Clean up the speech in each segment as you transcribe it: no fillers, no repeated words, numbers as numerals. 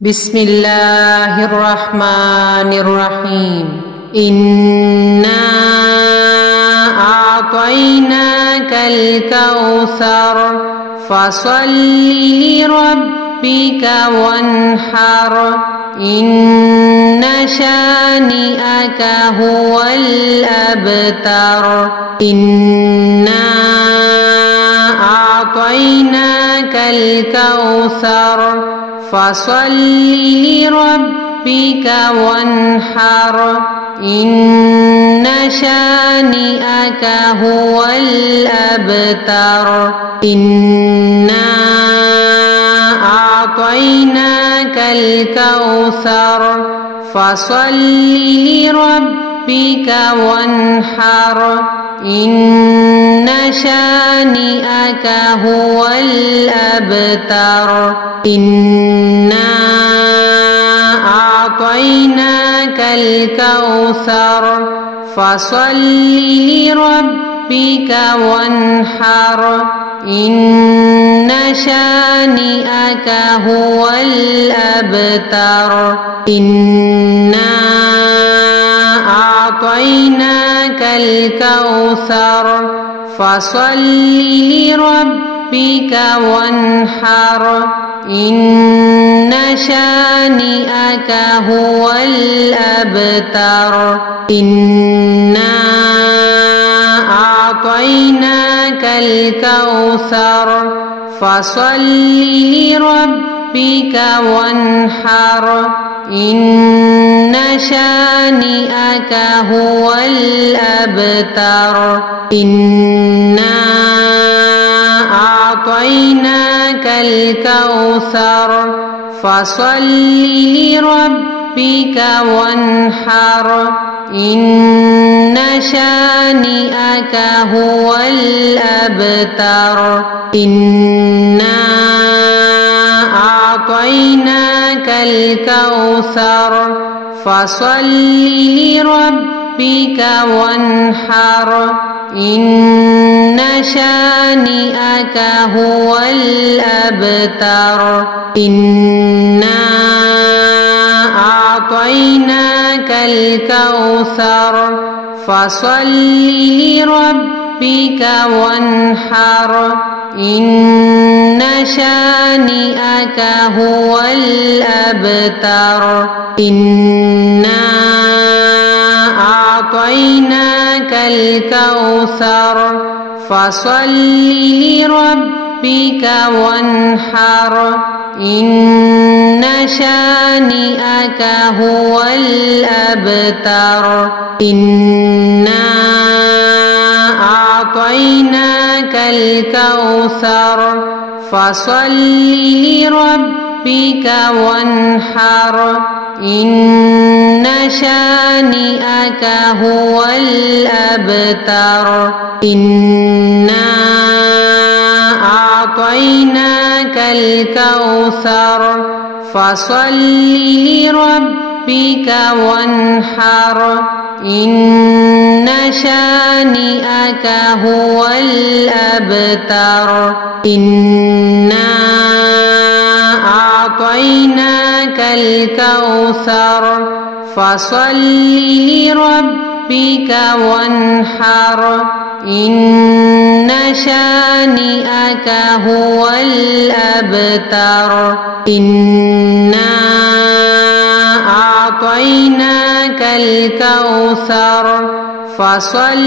بسم الله الرحمن الرحيم. إنا أعطيناك الكوثر فصل لربك وانحر إن شانئك هو الأبتر. إنا أعطيناك الكوثر فصل لربك وانحر إن شانئك هو الأبتر. إنا أعطيناك الكوثر فصل لربك وانحر إن شانئك هو الأبتر. إنا أعطيناك الكوثر فصل لربك وانحر إن شانئك هو الأبتر. إنا أعطيناك الكوثر فصل لربك وانحر إن شانئك هو الأبتر. إنا أعطيناك الكوثر فصل لربك وانحر إن شانئك هو الأبتر. إنا أعطيناك الكوثر فصل لربك وانحر إن شانئك هو الأبتر. إنا أعطيناك الكوثر فصل لربك وانحر إن شانئك هو الأبتر. إنا أعطيناك الكوثر فصل لربك وانحر إن شانئك هو الأبتر. إنا أعطيناك الكوثر فصل لربك وانحر إن شانئك هو الأبتر. إنا أعطيناك الكوثر فصل لربك وانحر إن شانئك هو الأبتر. إنا أعطيناك الكوثر فصل لربك وانحر إن شانئك هو الأبتر. إنا أعطيناك الكوثر فصل لربك وانحر إن شانئك هو الأبتر. إنا أعطيناك الكوثر فصل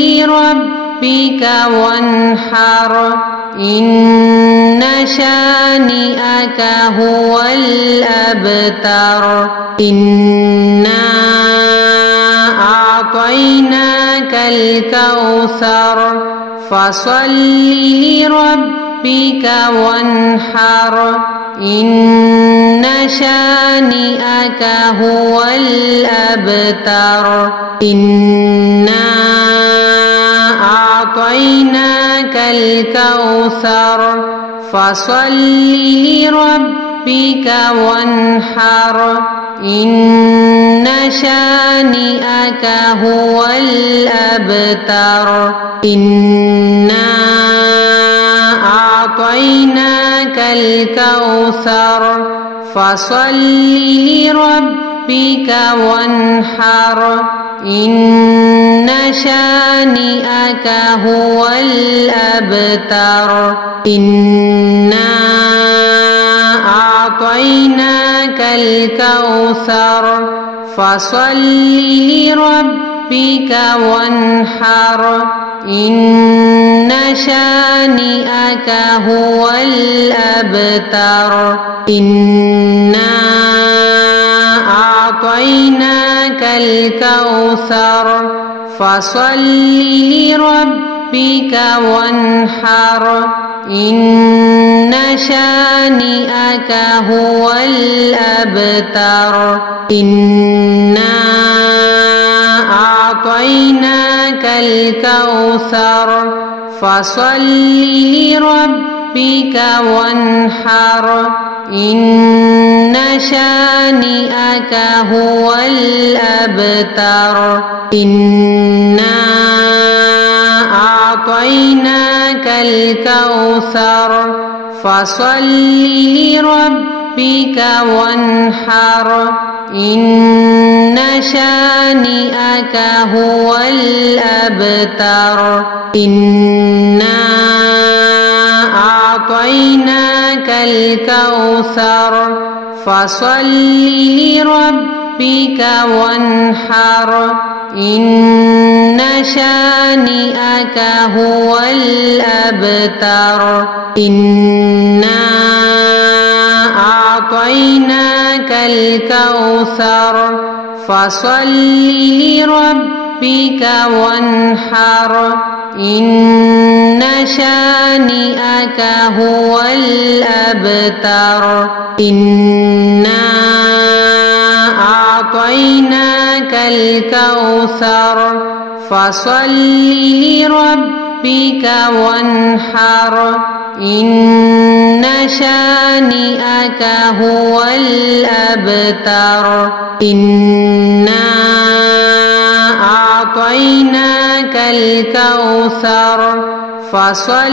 لربك وانحر إن شانئك هو الأبتر. إنا أعطيناك الكوثر فصل لربك وانحر إن شانئك هو الأبتر. إنا أعطيناك الكوثر فصل لربك وانحر إن شانئك هو الأبتر. إنا أعطيناك الكوثر فصل لربك وانحر إن شانئك هو الأبتر إنا أعطيناك الكوثر فصل لربك وانحر إن شانئك هو الأبتر إنا أعطيناك الكوثر فصل لربك وانحر إن شانئك هو الأبتر إنا أعطيناك الكوثر فصل لربك وانحر إن شانئك هو الأبتر إنا أعطيناك الكوثر فصل لربك وانحر إن شانئك هو الأبتر إنا أعطيناك الكوثر فصل لربك وانحر إن شانئك هو الأبتر إنا أعطيناك الكوثر فصل لربك وانحر إن شانئك هو الأبتر إنا أعطيناك الكوثر فصل لربك وانحر إن شانئك هو الأبتر إنا أعطيناك الكوثر فصل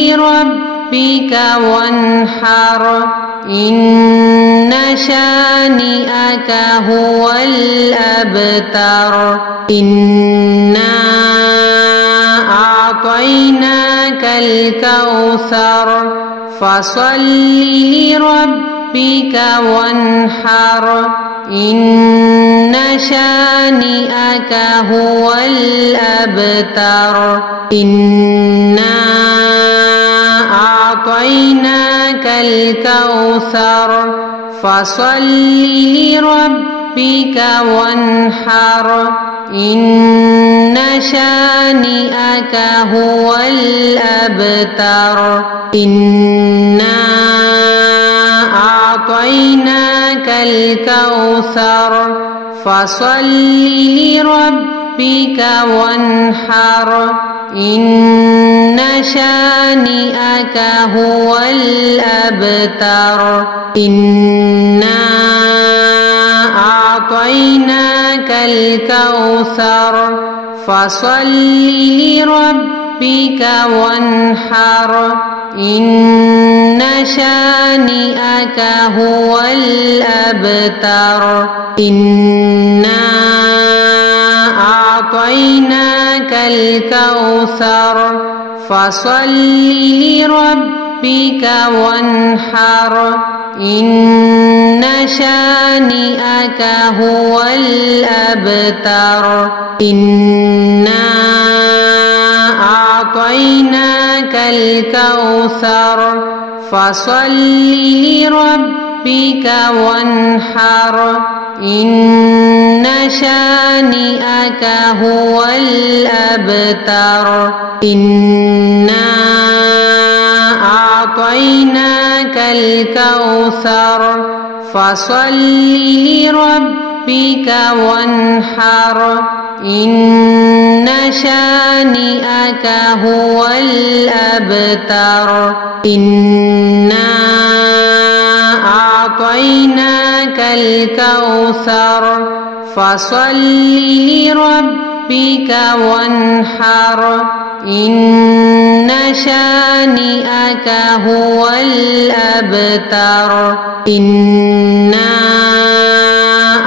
لربك وانحر إن شانئك هو الأبتر إنا أعطيناك الكوثر فصل لربك وانحر إن شانئك هو الأبتر إنا أعطيناك الكوثر فصل لربك وانحر إن شانئك هو الأبتر إنا أعطيناك الكوثر فصل لربك وانحر إن شانئك هو الأبتر إنا أعطيناك الكوثر فصل لربك وانحر إن شانئك هو الأبتر إنا أعطيناك الكوثر فصل لربك وانحر إن شانئك هو الأبتر إنا أعطيناك الكوثر فصل لربك وانحر إن شانئك هو الأبتر إنا أعطيناك الكوثر فصل لربك وانحر إن شانئك هو الأبتر إنا أعطيناك الكوثر فصل لربك وانحر إن شانئك هو الأبتر إنا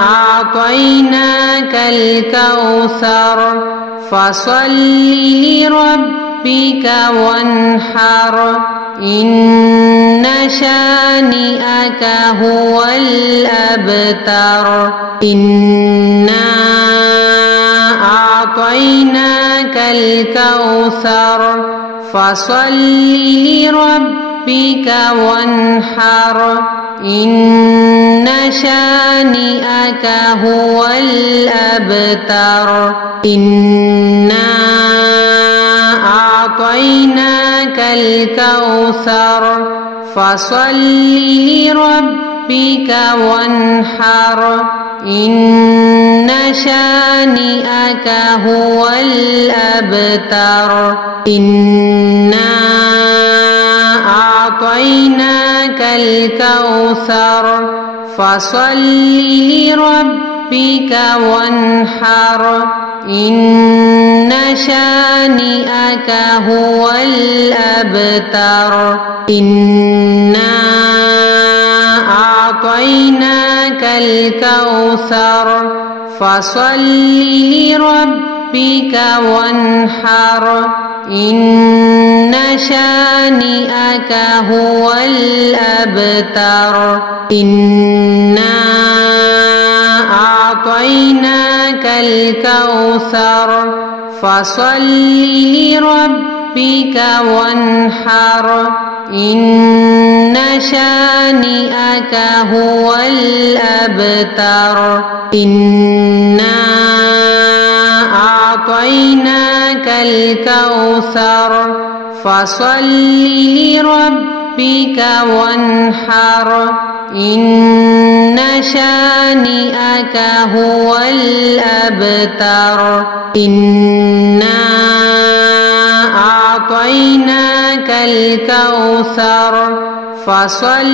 أعطيناك الكوثر فصل لربك وانحر إن شانئك هو الأبتر إنا أعطيناك الكوثر فصل لربك وانحر إن شانئك هو الأبتر إنا أعطيناك الكوثر فصل لربك وانحر إن شانئك هو الأبتر إنا أعطيناك الكوثر فصل لربك وانحر إن شانئك هو الأبتر إنا أعطيناك الكوثر فصل لربك وانحر إن شانئك هو الأبتر إنا أعطيناك الكوثر فصل لربك وانحر إن شانئك هو الأبتر إنا أعطيناك الكوثر فصل لربك وانحر إن شانئك هو الأبتر إنا أعطيناك الكوثر فصل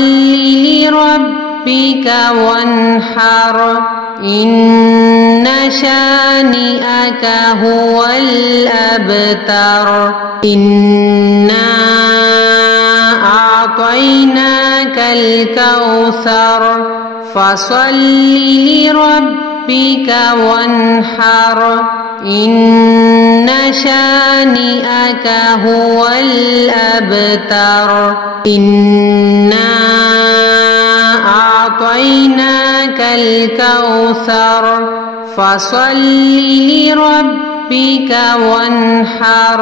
لربك وانحر إن شانئك هو الأبتر إنا أعطيناك الكوثر فصل لربك وانحر إن شانئك هو الأبتر إنا أعطيناك الكوثر فصل لربك وانحر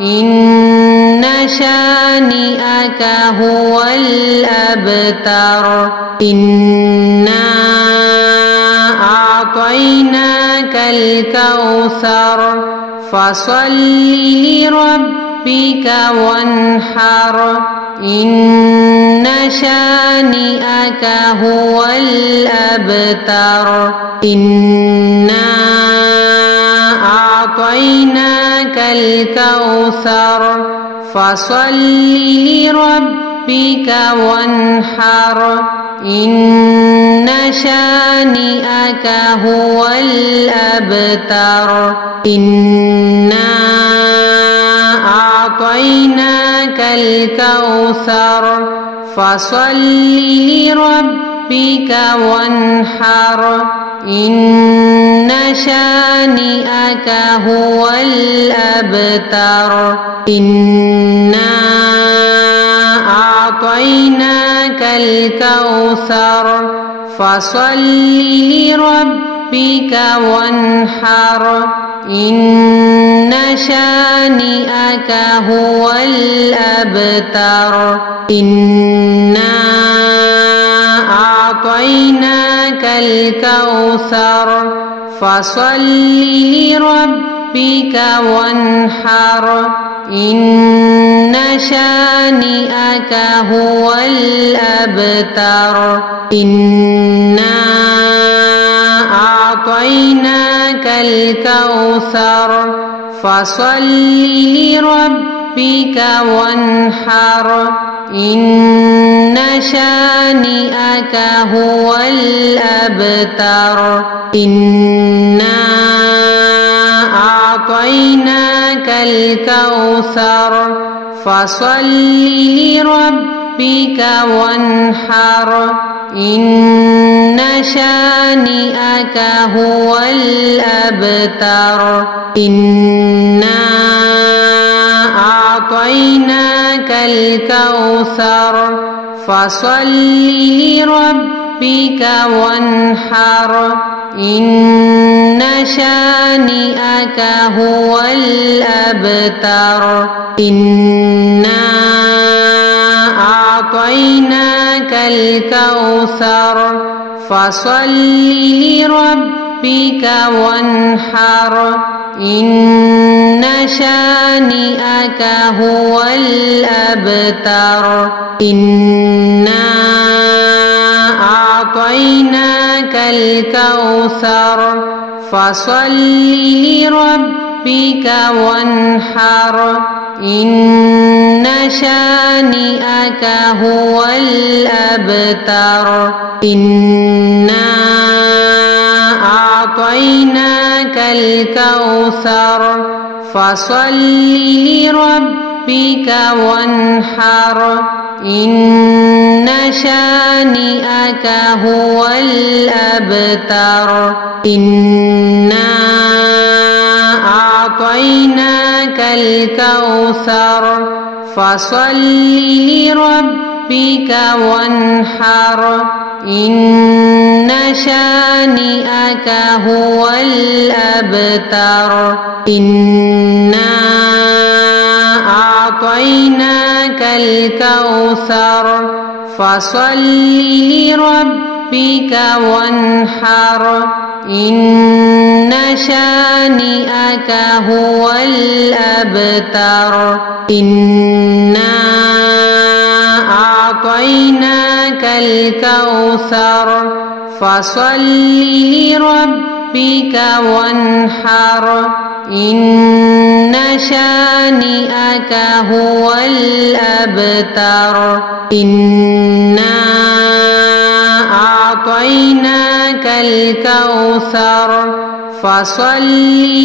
إن شانئك هو الأبتر إنا أعطيناك الكوثر فصل لربك وانحر إن شانئك هو الأبتر إنا أعطيناك الكوثر فصل لربك وانحر إن شانئك هو الأبتر إنا أعطيناك الكوثر فصل لربك وانحر إن شانئك هو الأبتر إنا أعطيناك الكوثر فصل لربك وانحر إن شانئك هو الأبتر إنا أعطيناك الكوثر فصل لربك وانحر إن شانئك هو الأبتر إنا أعطيناك الكوثر فصل لربك وانحر إن شانئك هو الأبتر إنا أعطيناك الكوثر فصل لربك وانحر إن شانئك هو الأبتر إنا أعطيناك الكوثر فصل لربك وانحر إن شانئك هو الأبتر إنا أعطيناك الكوثر فصل لربك وانحر إن شانئك هو الأبتر إنا أعطيناك الكوثر فصل لربك وانحر إن شانئك هو الأبتر إنا أعطيناك الكوثر فصل لربك وانحر إن شانئك هو الأبتر إنا أعطيناك الكوثر فصل لربك وانحر إن شانئك هو الأبتر إنا أعطيناك الكوثر فصل لربك وانحر إن شانئك هو الأبتر إنا أعطيناك الكوثر فصل لربك وانحر إن شانئك هو الأبتر إنا أعطيناك الكوثر فصل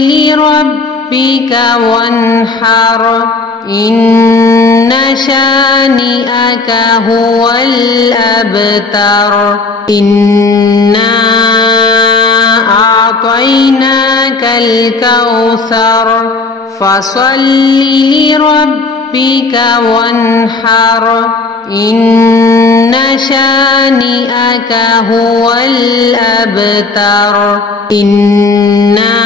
لربك وانحر إن شانئك هو الأبتر إنا أعطيناك الكوثر فصل لربك وانحر إن شانئك هو الأبتر إنا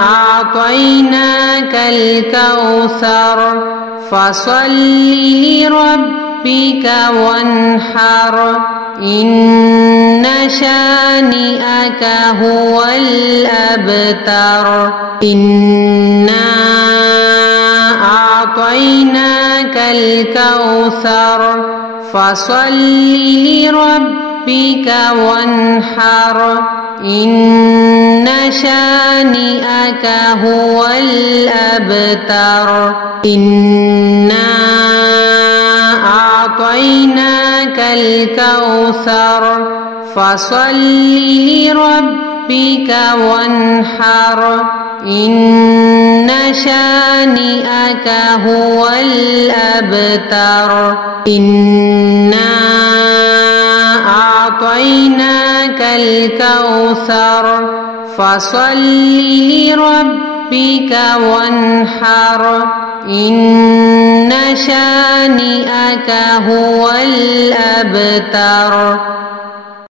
أعطيناك الكوثر فصل لربك وانحر إن شانئك هو الأبتر إنا أعطيناك الكوثر فصل لربك وانحر إن شانئك هو الأبتر إنا أعطيناك الكوثر فصل لربك وانحر إن شانئك هو الأبتر إنا أعطيناك الكوثر فصل لربك وانحر إن شانئك هو الأبتر.